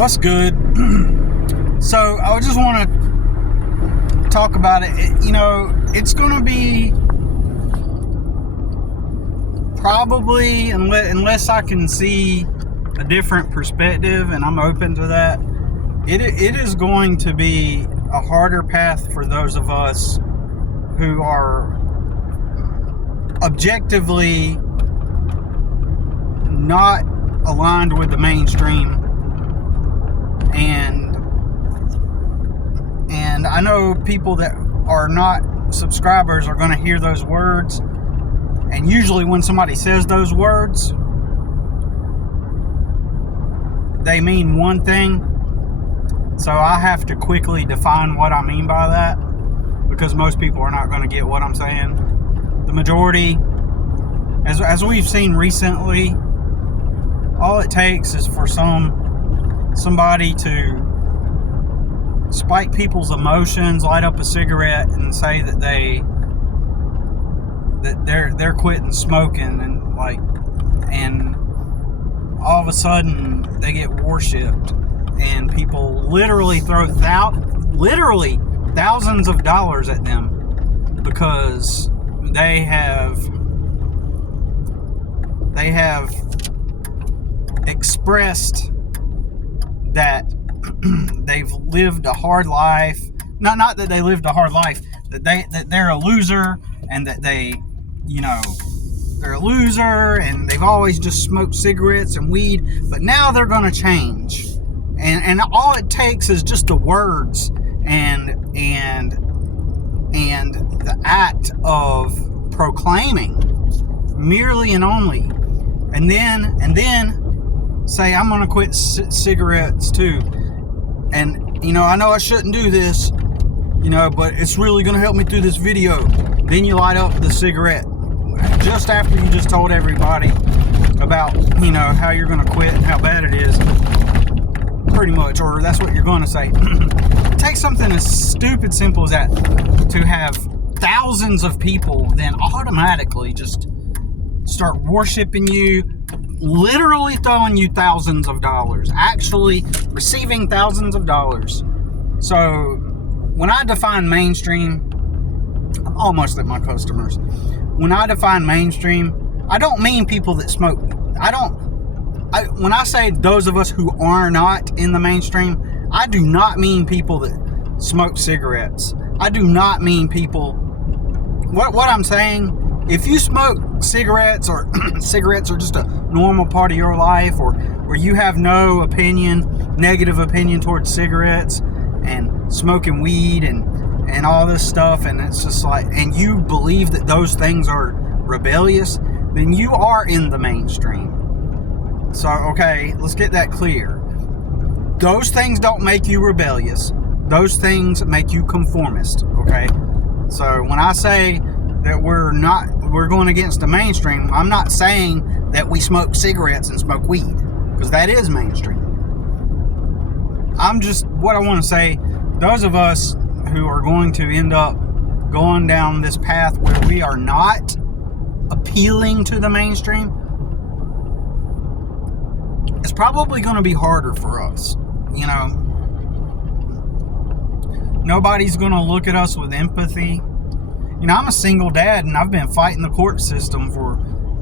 What's good? So I just want to talk about it. It's going to be probably, unless I can see a different perspective, and I'm open to that, it is going to be a harder path for those of us who are objectively not aligned with the mainstream. And I know people that are not subscribers are going to hear those words, and usually when somebody says those words, they mean one thing. So I have to quickly define what I mean by that, because most people are not going to get what I'm saying. The majority, as we've seen recently, all it takes is for somebody to spike people's emotions, light up a cigarette, and say that they're quitting smoking, and all of a sudden they get worshipped, and people literally throw thousands of dollars at them because they have expressed that they've lived a hard life. Not that they lived a hard life, that they're a loser, and that they're a loser, and they've always just smoked cigarettes and weed, but now they're going to change. And all it takes is just the words and the act of proclaiming, merely and only, and then say, I'm going to quit cigarettes too. And, I know I shouldn't do this, but it's really going to help me through this video. Then you light up the cigarette just after you just told everybody about, how you're going to quit and how bad it is. Pretty much, or that's what you're going to say. Take something as stupid, simple as that, to have thousands of people then automatically just start worshiping you, literally throwing you thousands of dollars, actually receiving thousands of dollars. So when I define mainstream, I'm almost at my customers. When I define mainstream, I don't mean people that smoke. When I say those of us who are not in the mainstream, I do not mean people that smoke cigarettes. I do not mean people. What I'm saying, if you smoke cigarettes, or cigarettes are just a normal part of your life, or you have no negative opinion towards cigarettes and smoking weed and all this stuff, and it's just and you believe that those things are rebellious, then you are in the mainstream. So, okay, let's get that clear. Those things don't make you rebellious. Those things make you conformist, okay? So when I say that we're going against the mainstream, I'm not saying that we smoke cigarettes and smoke weed, because that is mainstream. What I want to say, those of us who are going to end up going down this path where we are not appealing to the mainstream, it's probably going to be harder for us. Nobody's going to look at us with empathy. I'm a single dad, and I've been fighting the court system for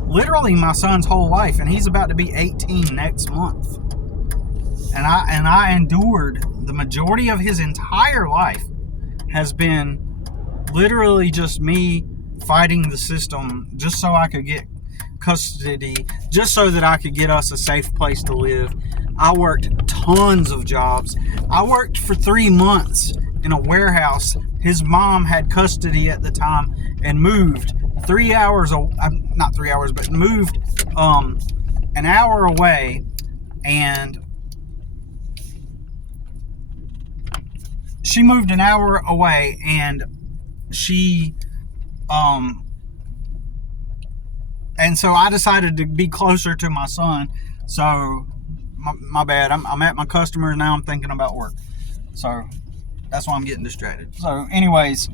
literally my son's whole life, and he's about to be 18 next month. And I endured the majority of his entire life has been literally just me fighting the system just so I could get custody, just so that I could get us a safe place to live. I worked tons of jobs. I worked for 3 months in a warehouse. His mom had custody at the time and moved 3 hours, not 3 hours, but moved an hour away, and she moved an hour away, and she and so I decided to be closer to my son. So my bad, I'm at my customers now. I'm thinking about work, so that's why I'm getting distracted. So anyways,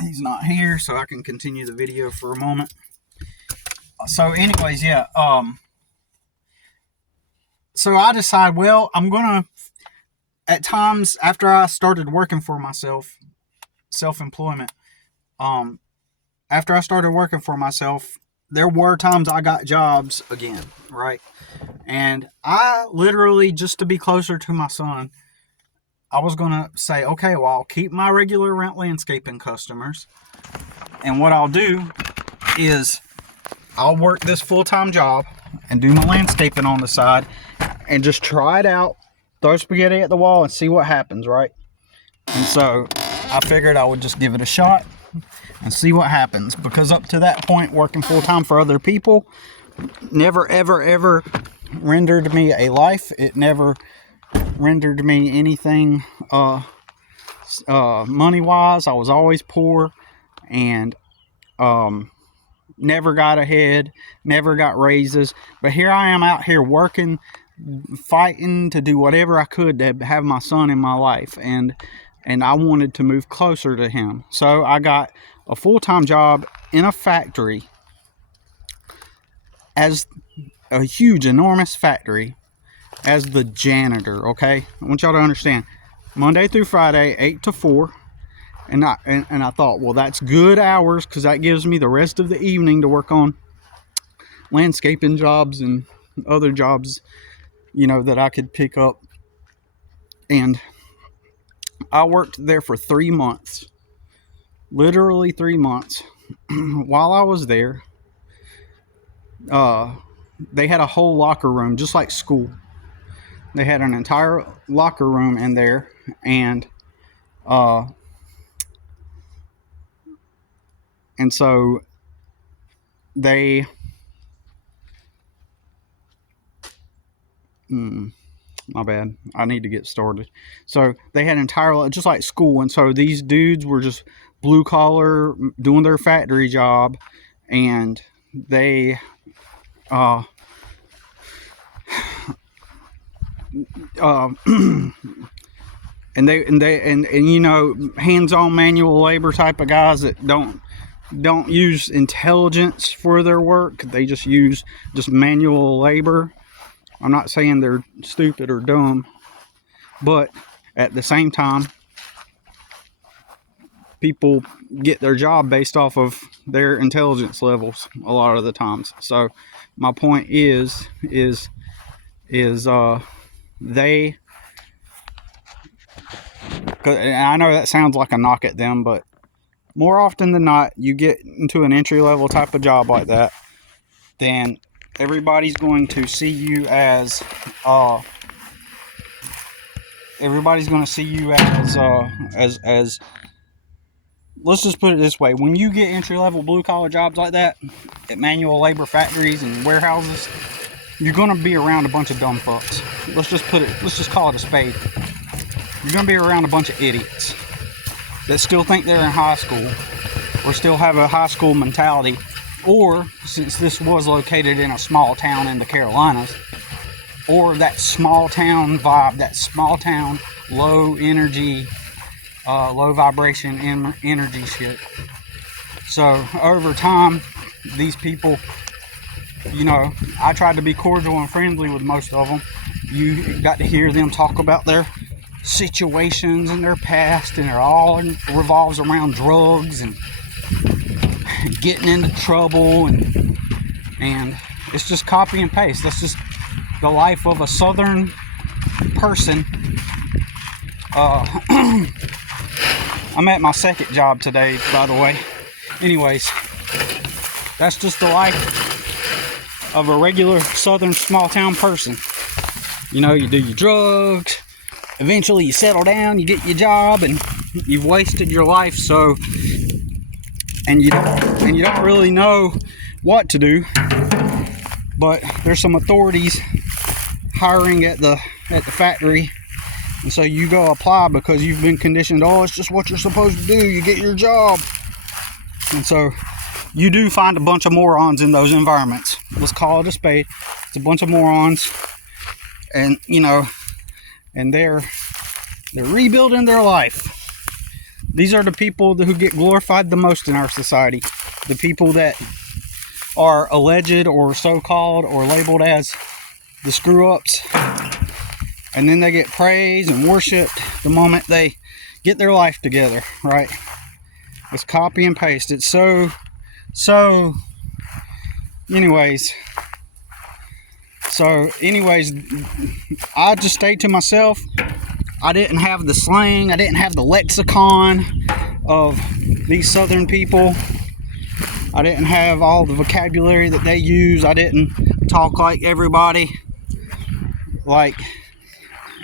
he's not here, so I can continue the video for a moment. So anyways, yeah. So I decide, well, I'm gonna, at times after I started working for myself, self-employment, after I started working for myself, there were times I got jobs again, right? And I literally, just to be closer to my son, I was gonna say, okay, well, I'll keep my regular rent landscaping customers, and what I'll do is I'll work this full-time job and do my landscaping on the side and just try it out, throw spaghetti at the wall and see what happens, right? And so I figured I would just give it a shot and see what happens, because up to that point, working full-time for other people never, ever, ever rendered me a life. It never rendered me anything money-wise. I was always poor, and never got ahead, never got raises. But here I am out here working, fighting to do whatever I could to have my son in my life, and I wanted to move closer to him. So I got a full-time job in a factory, as a huge, enormous factory, as the janitor. Okay, I want y'all to understand, Monday through Friday, 8 to 4. And I thought, well, that's good hours, because that gives me the rest of the evening to work on landscaping jobs and other jobs, you know, that I could pick up. And I worked there for 3 months, literally 3 months. While I was there, they had a whole locker room, just like school. They had an entire locker room in there, and so they, my bad, I need to get started. So they had entire, just like school, and so these dudes were just blue collar, doing their factory job, and they and you know, hands-on manual labor type of guys that don't use intelligence for their work. They just use manual labor. I'm not saying they're stupid or dumb, but at the same time, people get their job based off of their intelligence levels a lot of the times. So my point is they, and I know that sounds like a knock at them, but more often than not, you get into an entry-level type of job like that, then everybody's going to see you as let's just put it this way: when you get entry-level blue-collar jobs like that at manual labor factories and warehouses, you're going to be around a bunch of dumb fucks. Let's just call it a spade. You're going to be around a bunch of idiots that still think they're in high school, or still have a high school mentality, or, since this was located in a small town in the Carolinas, or that small town vibe, that small town low energy, low vibration energy shit. So over time, these people, you know, I tried to be cordial and friendly with most of them. You got to hear them talk about their situations and their past, and it all revolves around drugs and getting into trouble, and it's just copy and paste. That's just the life of a southern person. I'm at my second job today, by the way. Anyways, that's just the life of a regular southern small town person. You know, you do your drugs, eventually you settle down, you get your job, and you've wasted your life. So, and you don't really know what to do, but there's some authorities hiring at the factory, and so you go apply because you've been conditioned. Oh, it's just what you're supposed to do. You get your job, and so you do find a bunch of morons in those environments. Let's call it a spade. It's a bunch of morons, and you know, and they're rebuilding their life. These are the people who get glorified the most in our society. The people that are alleged or so-called or labeled as the screw-ups, and then they get praised and worshipped the moment they get their life together, right? It's copy and paste. It's so anyways, I just stayed to myself. I didn't have the slang, I didn't have the lexicon of these southern people. I didn't have all the vocabulary that they use. I didn't talk like everybody. Like,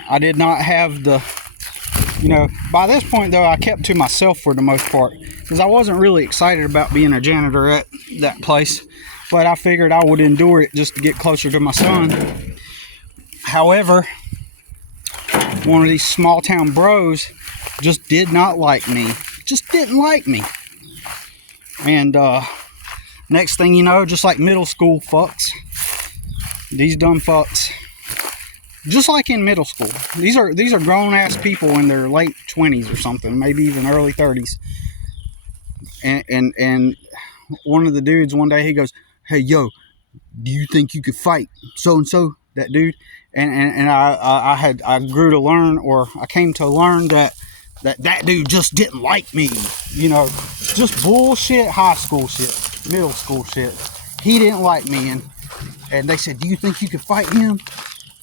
I did not have the, by this point though, I kept to myself for the most part, because I wasn't really excited about being a janitor at that place, but I figured I would endure it just to get closer to my son. However, one of these small town bros just did not like me. Just didn't like me. And next thing you know, just like middle school fucks, these dumb fucks, just like in middle school, these are grown ass people in their late 20s or something, maybe even early 30s. And one of the dudes one day, he goes, "Hey, yo, do you think you could fight so and so?" That dude. And I grew to learn, or I came to learn that dude just didn't like me. Just bullshit high school shit, middle school shit. He didn't like me, and they said, "Do you think you could fight him?"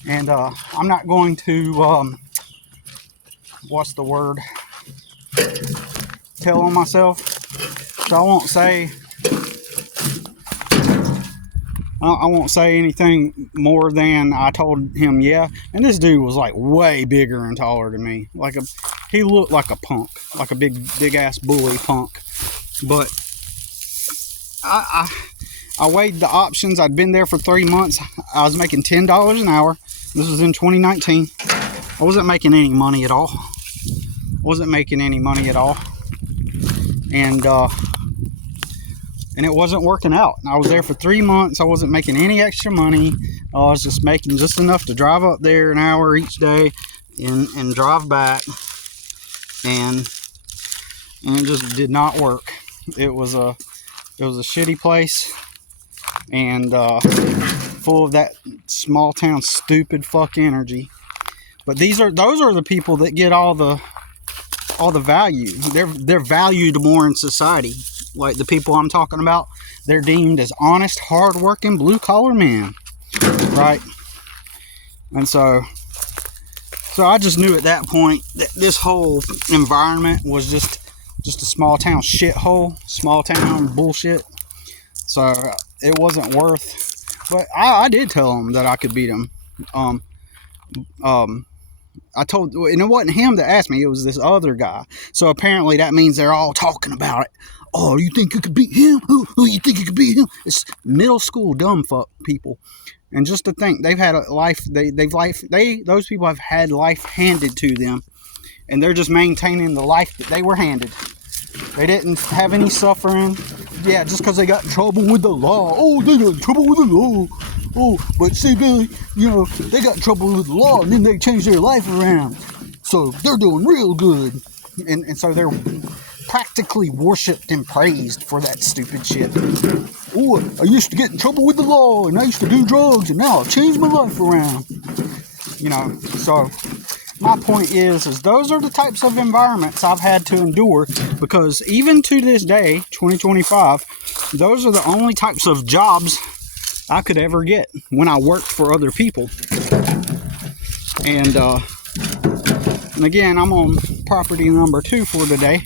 And I'm not going to what's the word? Tell on myself. So I won't say anything more than I told him, yeah. And this dude was like way bigger and taller than me. He looked like a punk, like a big ass bully punk. But I weighed the options. I'd been there for 3 months. I was making $10 an hour. This was in 2019. I wasn't making any money at all. And it wasn't working out. I was there for 3 months. I wasn't making any extra money. I was just making just enough to drive up there an hour each day and drive back. And it just did not work. It was a shitty place, and full of that small town stupid fuck energy. But those are the people that get all the value. They're valued more in society. Like the people I'm talking about, they're deemed as honest, hard-working, blue-collar men, right? And so I just knew at that point that this whole environment was just a small town shithole, small town bullshit. So it wasn't worth. But I did tell him that I could beat him. I told, and it wasn't him that asked me, it was this other guy. So apparently that means they're all talking about it. "Oh, you think you could beat him? Who you think you could beat him?" It's middle school dumb fuck people. And just to think, they've had a life, those people have had life handed to them, and they're just maintaining the life that they were handed. They didn't have any suffering. Yeah, just because they got in trouble with the law. Oh, they got in trouble with the law. Oh, but see, Billy, they got in trouble with the law, and then they changed their life around. So they're doing real good. And so they're practically worshipped and praised for that stupid shit. "Oh, I used to get in trouble with the law, and I used to do drugs, and now I've changed my life around." So my point is those are the types of environments I've had to endure, because even to this day, 2025, those are the only types of jobs I could ever get when I worked for other people. And again, I'm on property number 2 for today.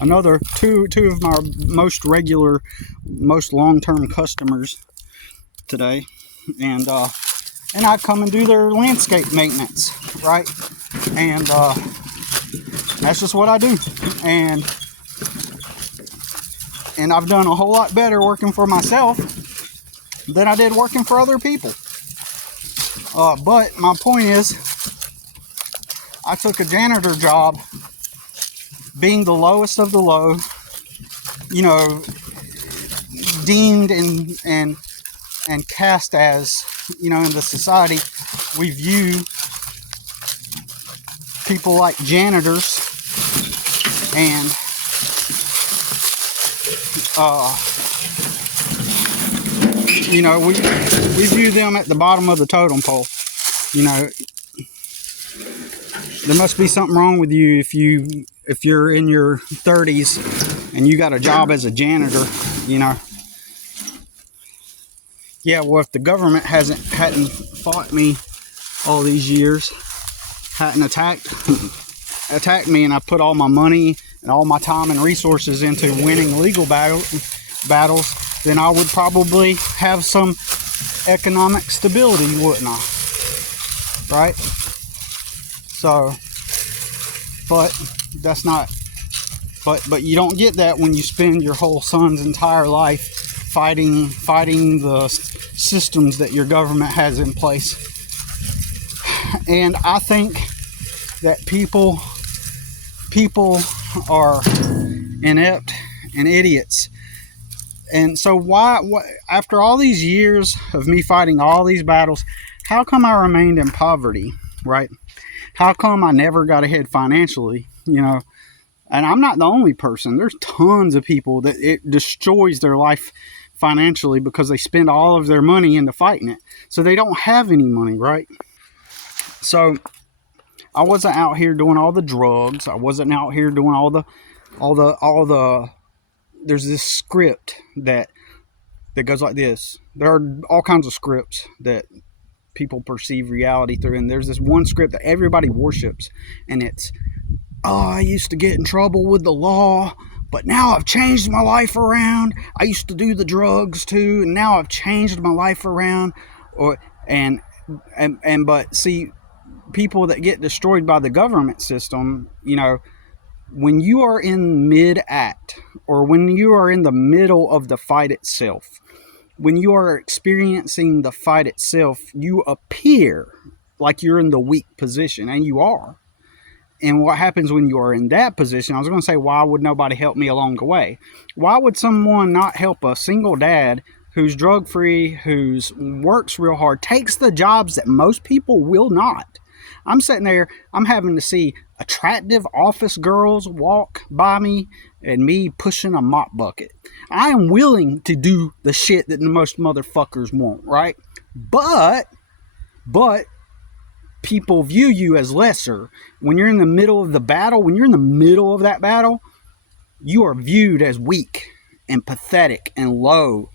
Another two of my most regular, most long-term customers today. And I come and do their landscape maintenance, right? And that's just what I do. And I've done a whole lot better working for myself than I did working for other people. But my point is, I took a janitor job, being the lowest of the low, deemed and cast as, in the society, we view people like janitors and You know, we view them at the bottom of the totem pole. You know, there must be something wrong with you if you're in your 30s and you got a job as a janitor. You know. Yeah, well, if the government hadn't fought me all these years, hadn't attacked me, and I put all my money and all my time and resources into winning legal battles, then I would probably have some economic stability, wouldn't I? Right? So, but that's not. But you don't get that when you spend your whole son's entire life fighting the systems that your government has in place. And I think that people are inept and idiots. And so why after all these years of me fighting all these battles, how come I remained in poverty, right? How come I never got ahead financially, you know? And I'm not the only person. There's tons of people that it destroys their life financially because they spend all of their money into fighting it. So they don't have any money, right? So I wasn't out here doing all the drugs. I wasn't out here doing all the there's this script that goes like this. There are all kinds of scripts that people perceive reality through, and there's this one script that everybody worships, and it's, oh, I used to get in trouble with the law, but now I've changed my life around. I used to do the drugs too, and now I've changed my life around. But see, people that get destroyed by the government system, you know, when you are in mid-act, or when you are in the middle of the fight itself, when you are experiencing the fight itself, you appear like you're in the weak position, and you are. And what happens when you are in that position, I was going to say, why would nobody help me along the way? Why would someone not help a single dad who's drug-free, who's works real hard, takes the jobs that most people will not? I'm sitting there, I'm having to see attractive office girls walk by me and me pushing a mop bucket. I am willing to do the shit that most motherfuckers won't, right? But people view you as lesser. When you're in the middle of the battle, when you're in the middle of that battle, you are viewed as weak and pathetic and low.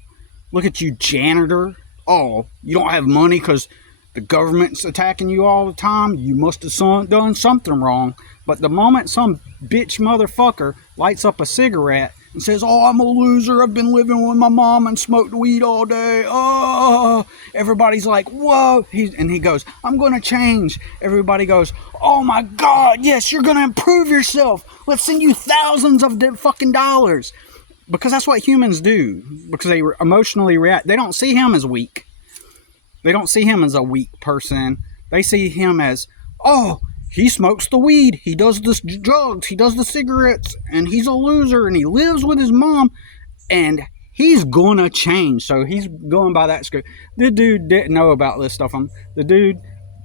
Look at you, janitor. Oh, you don't have money because the government's attacking you all the time. You must have done something wrong. But the moment some bitch motherfucker lights up a cigarette and says, oh, I'm a loser, I've been living with my mom and smoked weed all day, oh, everybody's like, whoa, and he goes, I'm going to change. Everybody goes, oh my God, yes, you're going to improve yourself. Let's send you thousands of fucking dollars. Because that's what humans do. Because they emotionally react. They don't see him as weak. They don't see him as a weak person. They see him as, oh, he smokes the weed, he does the drugs, he does the cigarettes, and he's a loser, and he lives with his mom, and he's gonna change. So he's going by that script. The dude didn't know about this stuff. The dude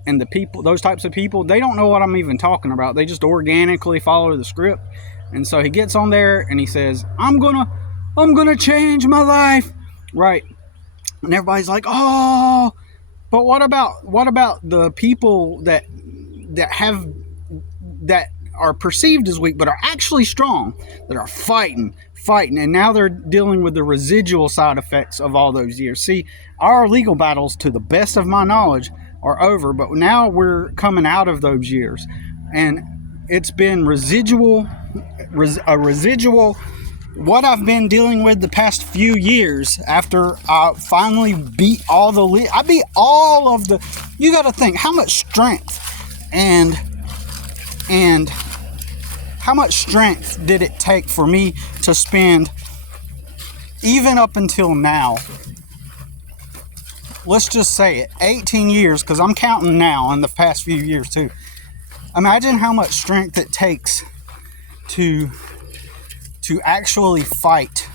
and the people, those types of people, they don't know what I'm even talking about. They just organically follow the script. And so he gets on there and he says, I'm gonna change my life, right? And everybody's like, oh, but what about the people that are perceived as weak but are actually strong, that are fighting, and now they're dealing with the residual side effects of all those years. See, our legal battles, to the best of my knowledge, are over, but now we're coming out of those years, and it's been residual. What I've been dealing with the past few years after I finally beat all the you got to think how much strength and how much strength did it take for me to spend, even up until now, let's just say it, 18 years, because I'm counting now in the past few years too. Imagine how much strength it takes to actually fight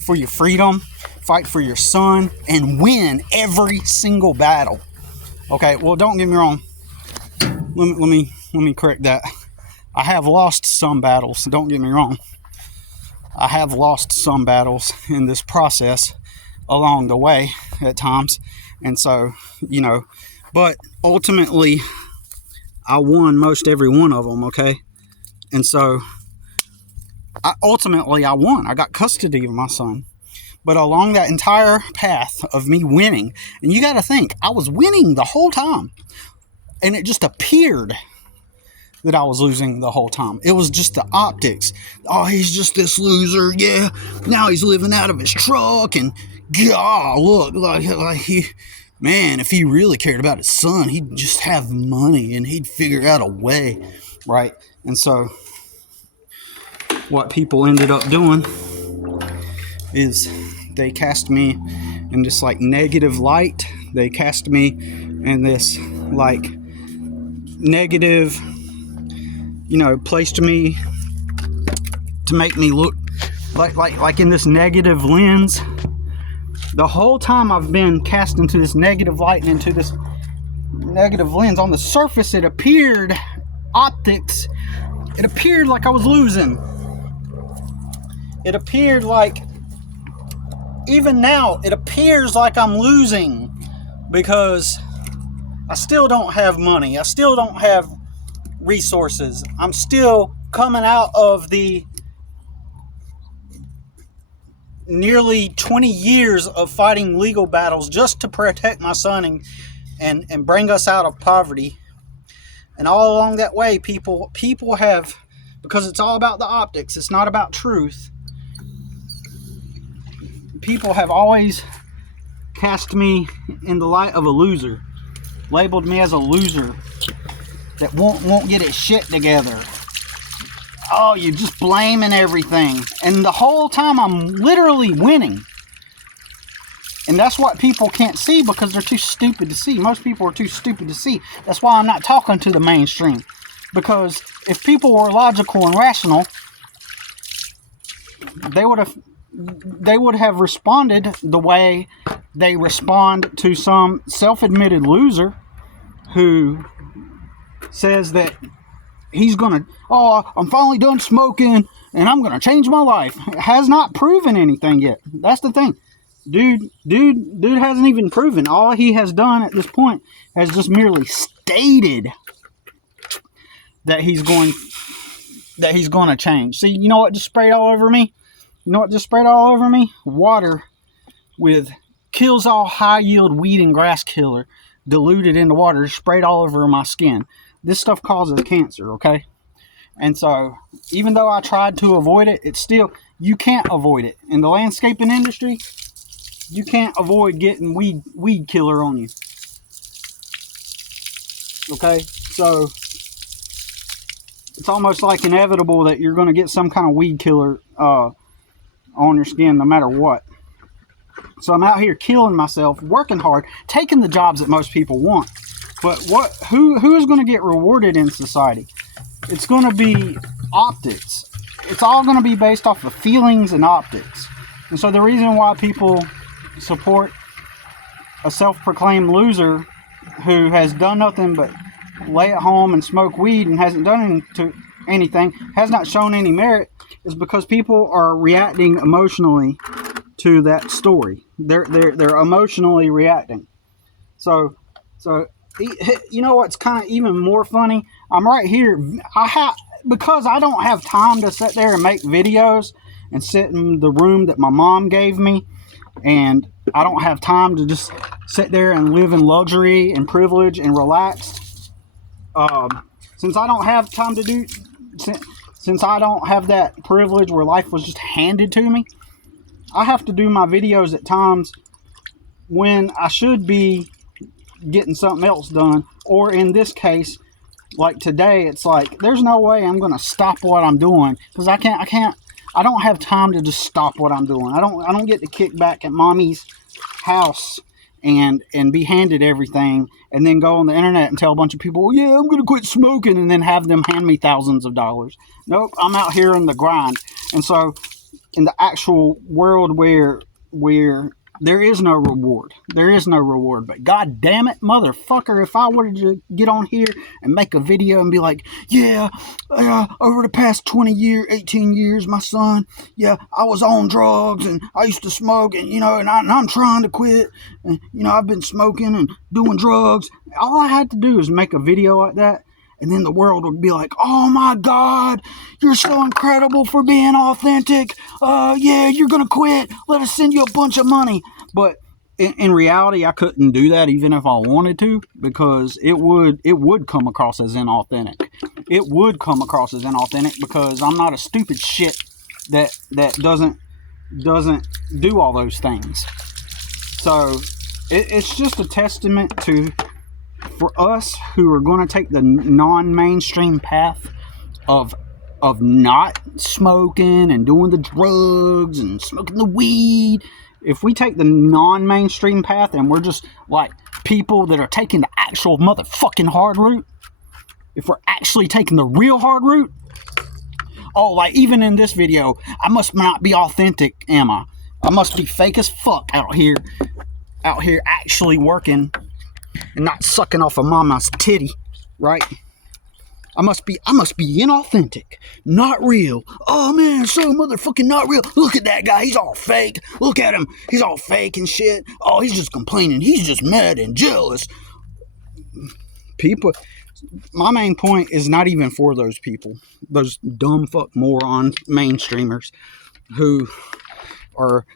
for your freedom, fight for your son, and win every single battle. Okay, well, don't get me wrong. Let me correct that. I have lost some battles. Don't get me wrong. I have lost some battles in this process along the way. at times. And so, but ultimately I won most every one of them, okay? And so ultimately I won. I got custody of my son. But along that entire path of me winning, and you got to think, I was winning the whole time. And it just appeared that I was losing the whole time. It was just the optics. Oh, he's just this loser. Yeah, now he's living out of his truck. And God, look, like he, man, if he really cared about his son, he'd just have money and he'd figure out a way, right? And so what people ended up doing is they cast me in this like negative light. They cast me in this like negative, placed me to make me look like in this negative lens. The whole time I've been cast into this negative light and into this negative lens. On the surface, it appeared optics. It appeared like I was losing. It appeared like, even now, it appears like I'm losing because I still don't have money. I still don't have resources. I'm still coming out of the nearly 20 years of fighting legal battles just to protect my son and bring us out of poverty. And all along that way, people have, because it's all about the optics, it's not about truth. People have always cast me in the light of a loser, labeled me as a loser that won't get its shit together. Oh, you're just blaming everything. And the whole time I'm literally winning. And that's what people can't see because they're too stupid to see. Most people are too stupid to see. That's why I'm not talking to the mainstream. Because if people were logical and rational, they would have responded the way they respond to some self-admitted loser who says that he's gonna, I'm finally done smoking and I'm gonna change my life. Has not proven anything yet. That's the thing. Dude hasn't even proven. All he has done at this point has just merely stated that he's going to change. See, you know what just sprayed all over me? Water with Kills-All high yield weed and grass killer diluted into water, sprayed all over my skin. This stuff causes cancer, okay? And so, even though I tried to avoid it, it's still, you can't avoid it. In the landscaping industry, you can't avoid getting weed killer on you. Okay? So, it's almost like inevitable that you're going to get some kind of weed killer on your skin no matter what. So I'm out here killing myself, working hard, taking the jobs that most people want. But who is going to get rewarded in society? It's going to be optics. It's all going to be based off of feelings and optics. And so the reason why people support a self-proclaimed loser who has done nothing but lay at home and smoke weed and hasn't done anything, has not shown any merit, is because people are reacting emotionally to that story. They're emotionally reacting. So you know what's kind of even more funny? I'm right here. Because I don't have time to sit there and make videos and sit in the room that my mom gave me, and I don't have time to just sit there and live in luxury and privilege and relax. Since I don't have time to do, since I don't have that privilege where life was just handed to me, I have to do my videos at times when I should be getting something else done. Or in this case, like today, it's like, there's no way I'm going to stop what I'm doing because I don't have time to just stop what I'm doing. I don't get to kick back at mommy's house and be handed everything and then go on the internet and tell a bunch of people, yeah, I'm going to quit smoking, and then have them hand me thousands of dollars. Nope, I'm out here in the grind. And so in the actual world where there is no reward. There is no reward. But god damn it, motherfucker, if I were to get on here and make a video and be like, yeah, over the past 18 years, my son, yeah, I was on drugs and I used to smoke and, and I'm trying to quit. And, I've been smoking and doing drugs. All I had to do is make a video like that. And then the world would be like, oh my God, you're so incredible for being authentic. Yeah, you're going to quit. Let us send you a bunch of money. But in reality, I couldn't do that even if I wanted to, because it would come across as inauthentic. It would come across as inauthentic because I'm not a stupid shit that doesn't do all those things. So it's just a testament to, for us who are going to take the non-mainstream path of not smoking and doing the drugs and smoking the weed, if we take the non-mainstream path and we're just like people that are taking the actual motherfucking hard route, if we're actually taking the real hard route, oh, like even in this video, I must not be authentic, am I? I must be fake as fuck out here actually working and not sucking off a mama's titty, right? I must be inauthentic, not real. Oh man, so motherfucking not real. Look at that guy, he's all fake. Look at him, he's all fake and shit. Oh, he's just complaining, he's just mad and jealous. People, my main point is not even for those people, those dumb fuck moron mainstreamers who are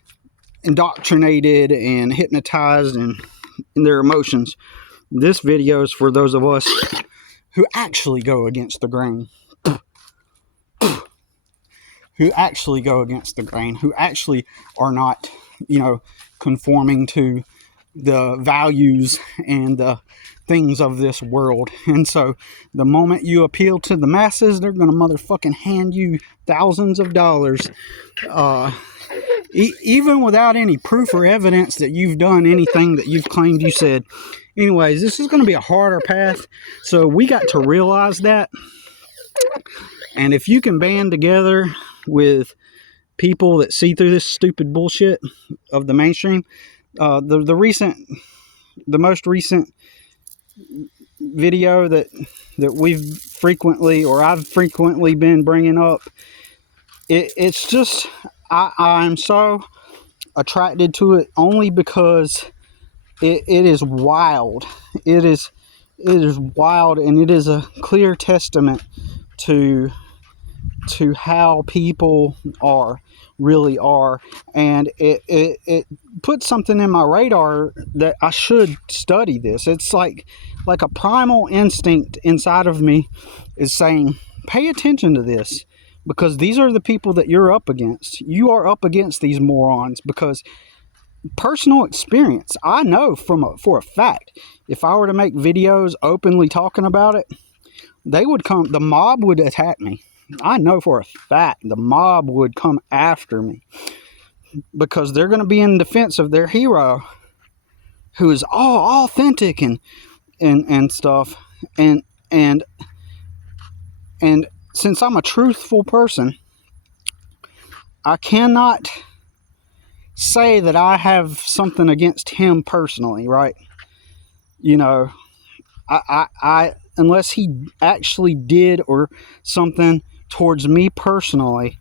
indoctrinated and hypnotized in their emotions. This video is for those of us who actually go against the grain. Who actually go against the grain. Who actually are not, conforming to the values and the things of this world. And so the moment you appeal to the masses, they're going to motherfucking hand you thousands of dollars. Even without any proof or evidence that you've done anything that you've claimed you said. Anyways, this is going to be a harder path, so we got to realize that. And if you can band together with people that see through this stupid bullshit of the mainstream, the most recent video that we've frequently, or I've frequently been bringing up, it's just, I'm so attracted to it only because it is wild. It is wild, and it is a clear testament to how people really are, and it puts something in my radar that I should study this. It's like a primal instinct inside of me is saying, pay attention to this. Because these are the people that you're up against. You are up against these morons. Because personal experience, I know for a fact, if I were to make videos openly talking about it, the mob would attack me. I know for a fact the mob would come after me. Because they're going to be in defense of their hero, who is all authentic and stuff. And since I'm a truthful person, I cannot say that I have something against him personally, right? I unless he actually did or something towards me personally,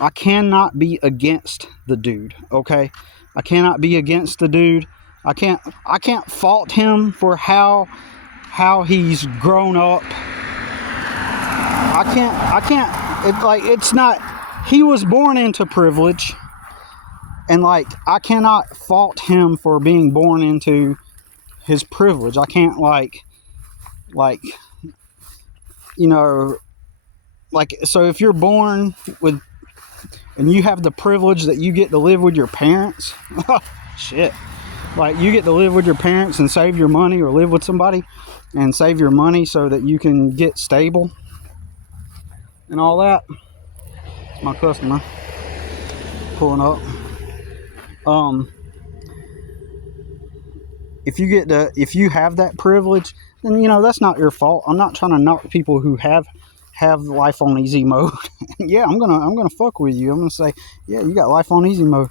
I cannot be against the dude, okay? I cannot be against the dude. I can't fault him for how he's grown up. I can't, it's not, he was born into privilege, and I cannot fault him for being born into his privilege. I can't so if you're born with, and you have the privilege that you get to live with your parents, shit, you get to live with your parents and save your money, or live with somebody and save your money so that you can get stable and all that. My customer pulling up. If you have that privilege, then that's not your fault. I'm not trying to knock people who have life on easy mode. Yeah, I'm gonna fuck with you. I'm gonna say, yeah, you got life on easy mode.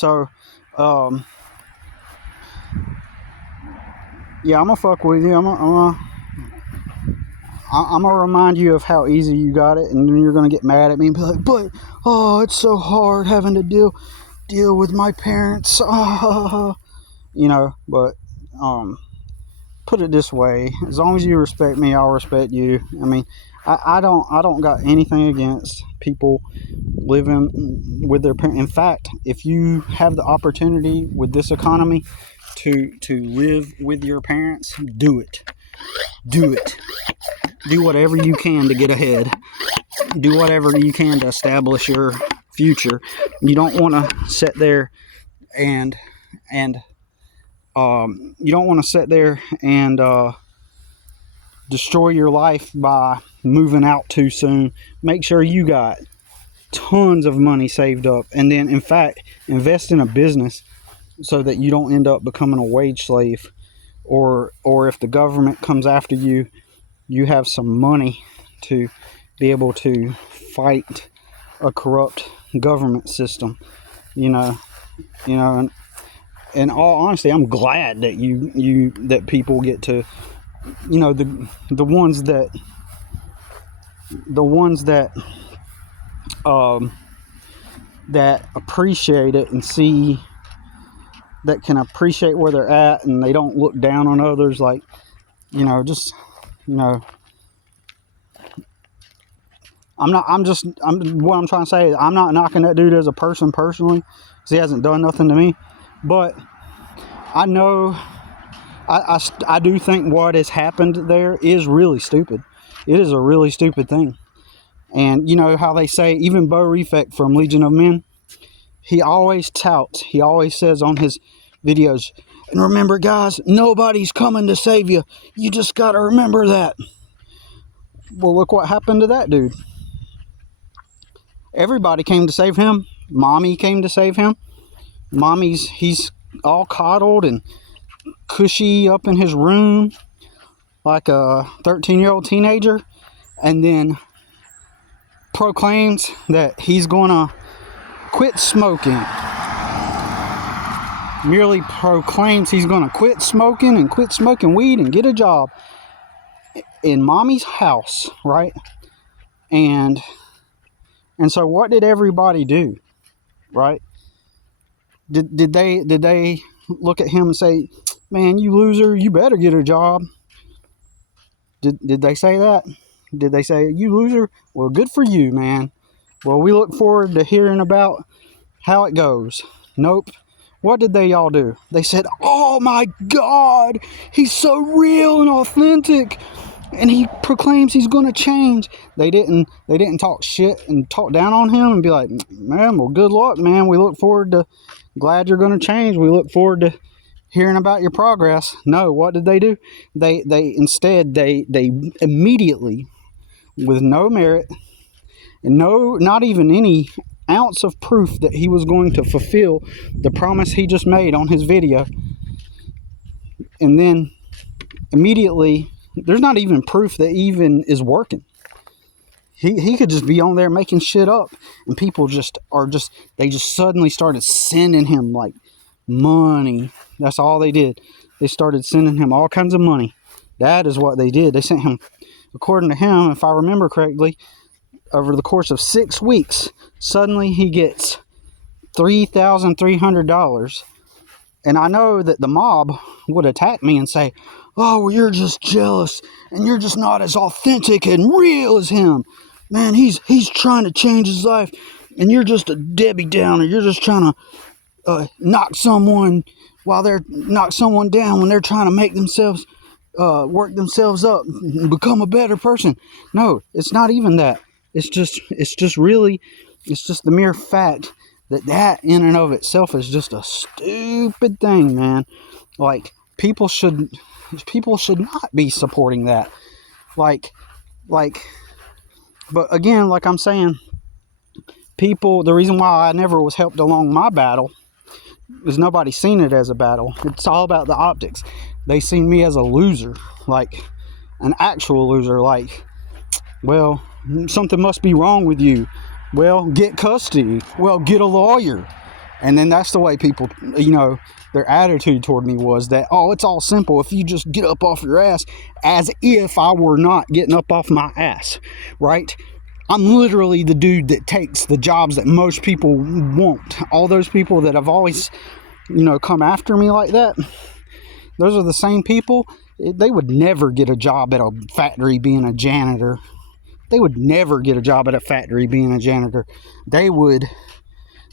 So, yeah, I'm gonna fuck with you. I'm gonna remind you of how easy you got it, and then you're gonna get mad at me and be like, but oh, it's so hard having to deal with my parents. You know, but put it this way: as long as you respect me, I'll respect you. I mean, I don't got anything against people living with their parents. In fact, if you have the opportunity with this economy to live with your parents, do it. Do whatever you can to get ahead. Do whatever you can to establish your future. You don't want to sit there and you don't want to sit there and destroy your life by moving out too soon. Make sure you got tons of money saved up, and then in fact invest in a business so that you don't end up becoming a wage slave, or if the government comes after you, you have some money to be able to fight a corrupt government system. And in all honesty, I'm glad that that people get to, the ones that that appreciate it and see, that can appreciate where they're at, and they don't look down on others. Like, what I'm trying to say is, I'm not knocking that dude as a person personally, because he hasn't done nothing to me, but I know, I do think what has happened there is really stupid. It is a really stupid thing. And you know how they say, even Bo Refect from Legion of Men, he always says on his videos, and remember guys, nobody's coming to save you. You just got to remember that. Well, look what happened to that dude. Everybody came to save him. Mommy came to save him. He's all coddled and cushy up in his room like a 13-year-old teenager, and then proclaims that he's gonna quit smoking. Merely proclaims he's gonna quit smoking and quit smoking weed and get a job in mommy's house, right? And so what did everybody do, right? Did they look at him and say, man, you loser, you better get a job? Did they say that? Did they say, you loser? Well, good for you, man. Well, we look forward to hearing about how it goes. Nope. What did they all do? They said, oh my God, he's so real and authentic, and he proclaims he's going to change. They didn't talk shit and talk down on him and be like, man, well, good luck, man. We look forward to, glad you're going to change. We look forward to hearing about your progress. No, what did they do? They instead immediately, with no merit and not even any ounce of proof that he was going to fulfill the promise he just made on his video, and then immediately, there's not even proof that even is working. He could just be on there making shit up, and people they just suddenly started sending him like money. That's all they did. They started sending him all kinds of money. That is what they did. They sent him, according to him, if I remember correctly, over the course of 6 weeks, suddenly he gets $3,300. And I know that the mob would attack me and say, oh, well, you're just jealous, and you're just not as authentic and real as him. Man, he's trying to change his life, and you're just a Debbie Downer. You're just trying to knock someone down when they're trying to make themselves, work themselves up and become a better person. No, it's not even that. It's just the mere fact that in and of itself is just a stupid thing, man. Like, people should not be supporting that. But again, like I'm saying, the reason why I never was helped along my battle is nobody's seen it as a battle. It's all about the optics. They seen me as a loser, like an actual loser, like, well, something must be wrong with you. Well, get custody. Well, get a lawyer. And then that's the way people, you know, their attitude toward me was that, oh, it's all simple if you just get up off your ass, as if I were not getting up off my ass, right? I'm literally the dude that takes the jobs that most people won't. All those people that have always, you know, come after me like that, those are the same people. They would never get a job at a factory being a janitor. They would never get a job at a factory being a janitor. They would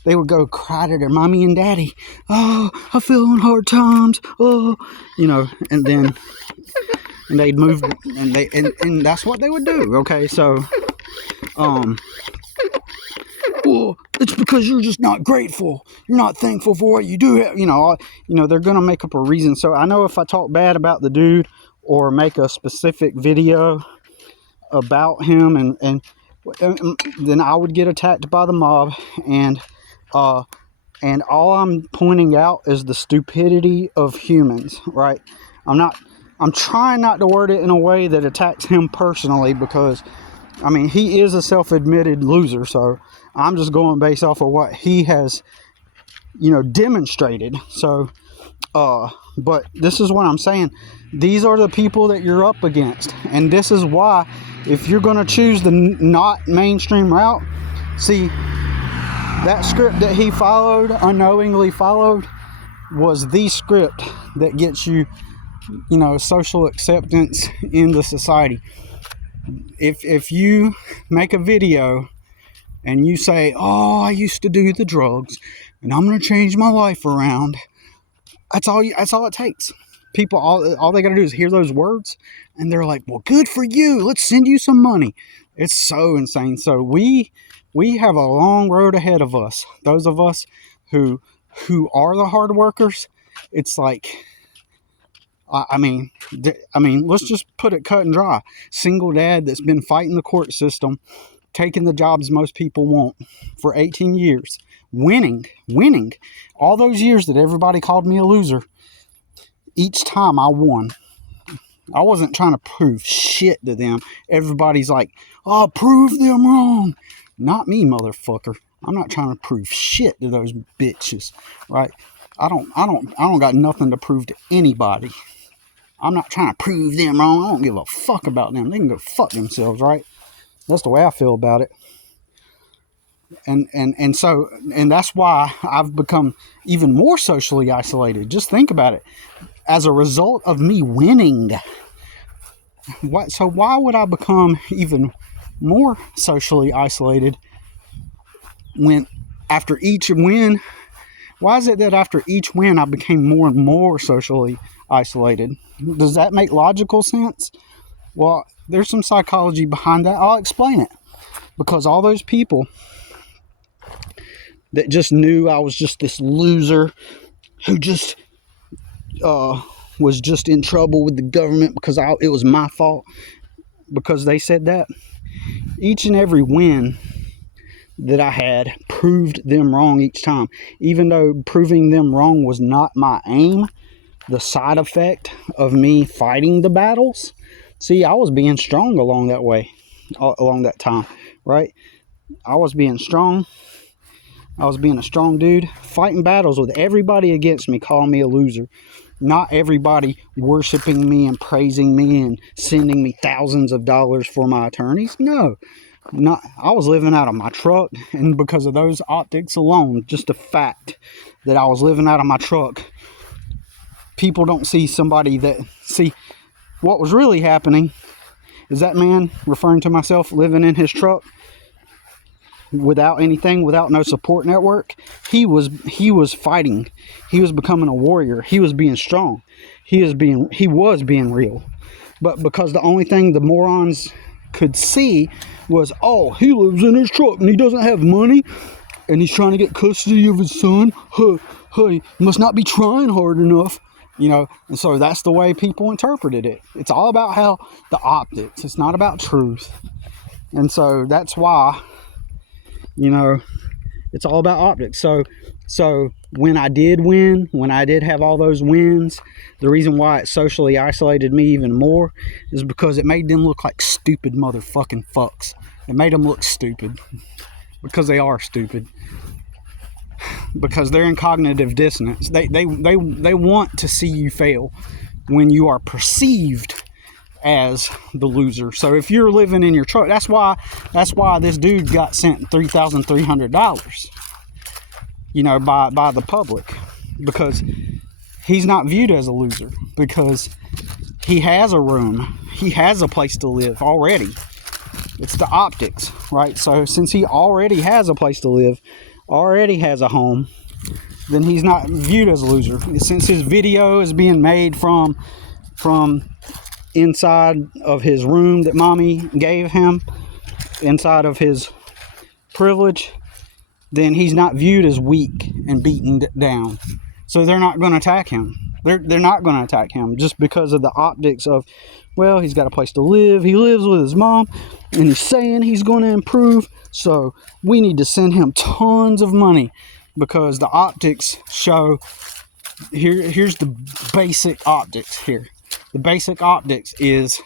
go cry to their mommy and daddy. Oh, I feel on hard times. Oh, you know, and then and they'd move, and that's what they would do. Okay, so, well, it's because you're just not grateful. You're not thankful for what you do have. You know, they're gonna make up a reason. So I know if I talk bad about the dude or make a specific video about him, and then I would get attacked by the mob, and all I'm pointing out is the stupidity of humans, right? I'm trying not to word it in a way that attacks him personally, because I mean, he is a self-admitted loser, so I'm just going based off of what he has, you know, demonstrated. So but this is what I'm saying. These are the people that you're up against, and this is why, if you're going to choose the not mainstream route, see, that script that he unknowingly followed, was the script that gets you, you know, social acceptance in the society. If you make a video and you say, oh, I used to do the drugs and I'm going to change my life around, that's all it takes. People, all they got to do is hear those words, and they're like, well, good for you. Let's send you some money. It's so insane. So we have a long road ahead of us. Those of us who are the hard workers, it's like, I mean, let's just put it cut and dry. Single dad that's been fighting the court system, taking the jobs most people want for 18 years, winning all those years that everybody called me a loser. Each time I won. I wasn't trying to prove shit to them. Everybody's like, oh, prove them wrong. Not me, motherfucker. I'm not trying to prove shit to those bitches, right? I don't got nothing to prove to anybody. I'm not trying to prove them wrong. I don't give a fuck about them. They can go fuck themselves, right? That's the way I feel about it. And so that's why I've become even more socially isolated. Just think about it. As a result of me winning, so why would I become even more socially isolated when after each win? Why is it that after each win I became more and more socially isolated? Does that make logical sense? Well, there's some psychology behind that. I'll explain it. Because all those people that just knew I was just this loser who just was just in trouble with the government because it was my fault, because they said that, each and every win that I had proved them wrong each time. Even though proving them wrong was not my aim, the side effect of me fighting the battles, see, I was being strong along that time, right? I was being strong. I was being a strong dude, fighting battles with everybody against me, calling me a loser. Not everybody worshiping me and praising me and sending me thousands of dollars for my attorneys. No, I was living out of my truck, and because of those optics alone, just the fact that I was living out of my truck, people don't see somebody that, see, what was really happening is that man, referring to myself, living in his truck without anything, without no support network, he was fighting. He was becoming a warrior. He was being strong. He was being real. But because the only thing the morons could see was, oh, he lives in his truck and he doesn't have money and he's trying to get custody of his son. He must not be trying hard enough. You know, and so that's the way people interpreted it. It's all about how the optics. It's not about truth. And so that's why, you know, it's all about optics. So when I did win, when I did have all those wins, the reason why it socially isolated me even more is because it made them look like stupid motherfucking fucks. It made them look stupid because they are stupid. because they're in cognitive dissonance. They want to see you fail when you are perceived as the loser. So if you're living in your truck, that's why this dude got sent $3,300, you know, by the public, because he's not viewed as a loser, because he has a room, he has a place to live already. It's the optics, right? So since he already has a place to live, already has a home, then he's not viewed as a loser. Since his video is being made from inside of his room that mommy gave him, inside of his privilege, then he's not viewed as weak and beaten down. So they're not going to attack him. They're not going to attack him just because of the optics of, well, he's got a place to live, he lives with his mom, and he's saying he's going to improve, so we need to send him tons of money, because the optics show, here's the basic optics here. The basic optics is,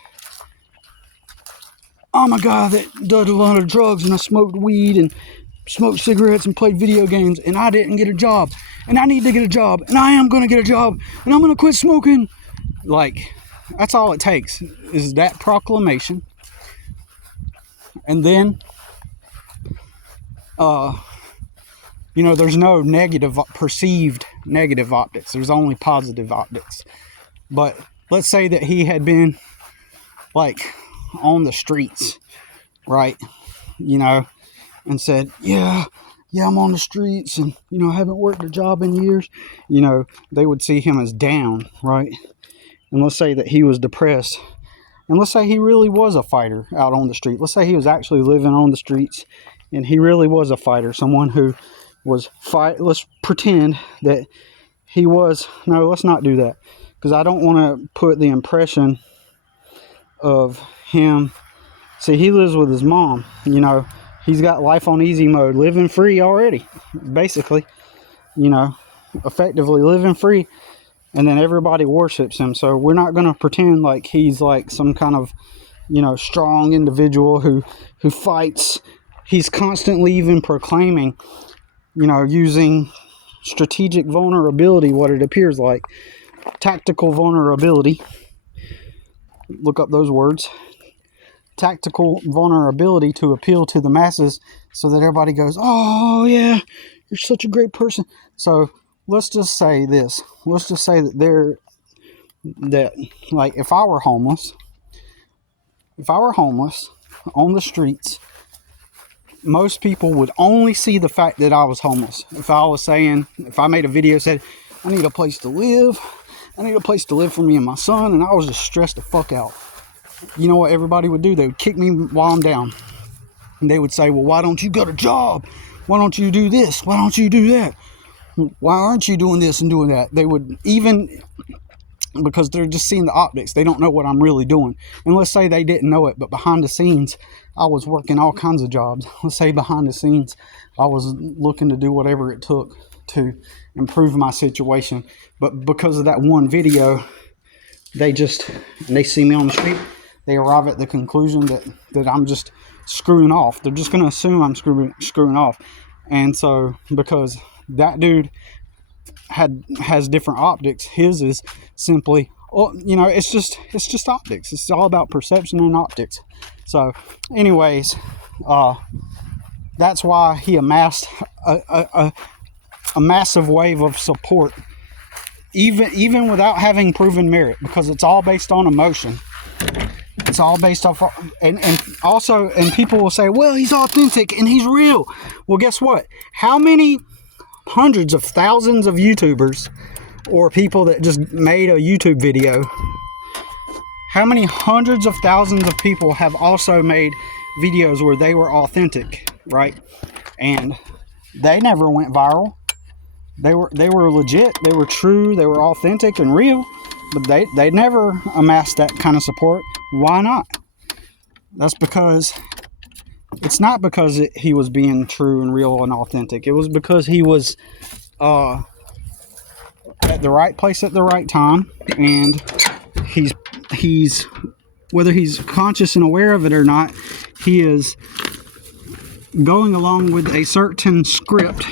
I'm a guy that did a lot of drugs, and I smoked weed and smoked cigarettes and played video games, and I didn't get a job, and I need to get a job, and I am going to get a job, and I'm going to quit smoking. Like, that's all it takes, is that proclamation. And then, you know, there's no perceived negative optics. There's only positive optics. But let's say that he had been, like, on the streets, right? You know, and said, yeah, I'm on the streets, and, you know, I haven't worked a job in years. You know, they would see him as down, right? And let's say that he was depressed. And let's say he really was a fighter out on the street. Let's say he was actually living on the streets, and he really was a fighter, someone who was let's pretend that he was. No, let's not do that, because I don't want to put the impression of him. See, he lives with his mom, you know. He's got life on easy mode, living free already, basically, you know, effectively living free. And then everybody worships him. So we're not going to pretend like he's like some kind of, you know, strong individual who fights. He's constantly even proclaiming, you know, using strategic vulnerability, what it appears like, tactical vulnerability. Look up those words. Tactical vulnerability to appeal to the masses, so that everybody goes, oh yeah, you're such a great person. So let's just say this. Let's just say that like, if I were homeless on the streets, most people would only see the fact that I was homeless. If I made a video said, I need a place to live for me and my son, and I was just stressed the fuck out, you know what everybody would do? They would kick me while I'm down. And they would say, well, why don't you get a job? Why don't you do this? Why don't you do that? Why aren't you doing this and doing that? They would, even because they're just seeing the optics. They don't know what I'm really doing. And let's say they didn't know it, but behind the scenes, I was working all kinds of jobs. Let's say behind the scenes, I was looking to do whatever it took to improve my situation. But because of that one video, they see me on the street, they arrive at the conclusion that I'm just screwing off. They're just going to assume I'm screwing off. And so, because that dude has different optics, his is simply, you know, it's just optics. It's all about perception and optics. So anyways, that's why he amassed a massive wave of support, even without having proven merit, because it's all based on emotion. It's all based off, and people will say, well, he's authentic and he's real. Well, guess what? How many hundreds of thousands of YouTubers or people that just made a YouTube video, how many hundreds of thousands of people have also made videos where they were authentic, right? And they never went viral. They were legit, they were true, they were authentic and real, but they never amassed that kind of support. Why not? That's because it's not because he was being true and real and authentic. It was because he was at the right place at the right time, and he's whether he's conscious and aware of it or not, he is going along with a certain script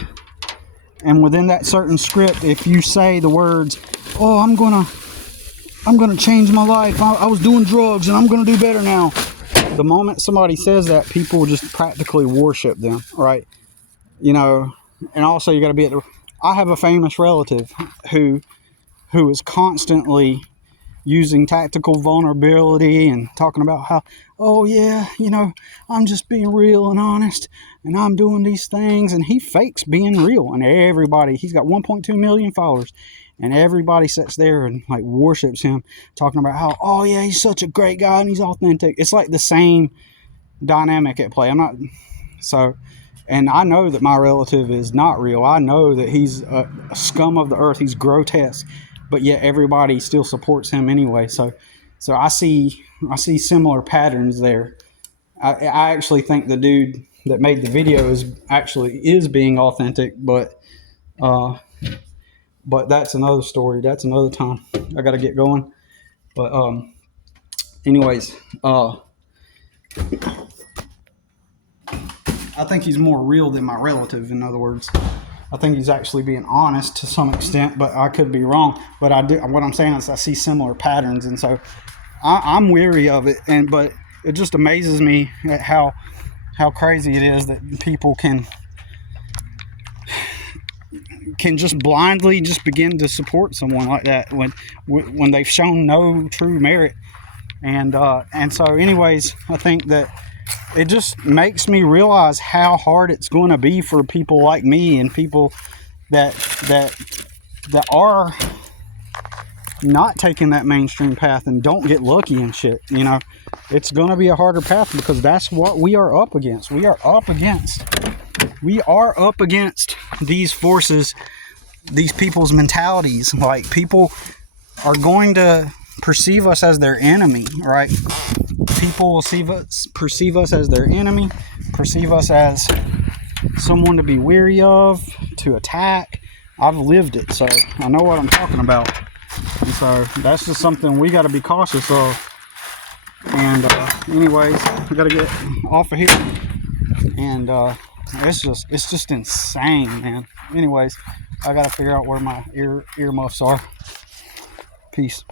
And within that certain script, if you say the words, oh, I'm gonna change my life, I was doing drugs and I'm gonna do better now, the moment somebody says that, people just practically worship them, right? You know. And also, you got to be I have a famous relative who is constantly using tactical vulnerability and talking about how, oh yeah, you know, I'm just being real and honest and I'm doing these things, and he fakes being real, and everybody, he's got 1.2 million followers, and everybody sits there and like worships him, talking about how, oh yeah, he's such a great guy and he's authentic. It's like the same dynamic at play. And I know that my relative is not real. I know that he's a scum of the earth. He's grotesque, but yet everybody still supports him anyway. So I see similar patterns there. I actually think the dude that made the video is being authentic, but that's another story. That's another time. I got to get going. But anyways, I think he's more real than my relative. In other words, I think he's actually being honest to some extent, but I could be wrong. But I do. What I'm saying is I see similar patterns, and so I'm weary of it. But it just amazes me at how crazy it is that people can just blindly just begin to support someone like that when they've shown no true merit. And so, anyways, I think that it just makes me realize how hard it's going to be for people like me and people that are not taking that mainstream path and don't get lucky and shit. You know, it's going to be a harder path because that's what we are up against. We are up against these forces, these people's mentalities. Like, people are going to perceive us as their enemy, right? People will perceive us as their enemy, perceive us as someone to be weary of, to attack. I've lived it, so I know what I'm talking about. And so that's just something we got to be cautious of. And anyways, we got to get off of here. And it's just insane, man. Anyways, I got to figure out where my earmuffs are. Peace.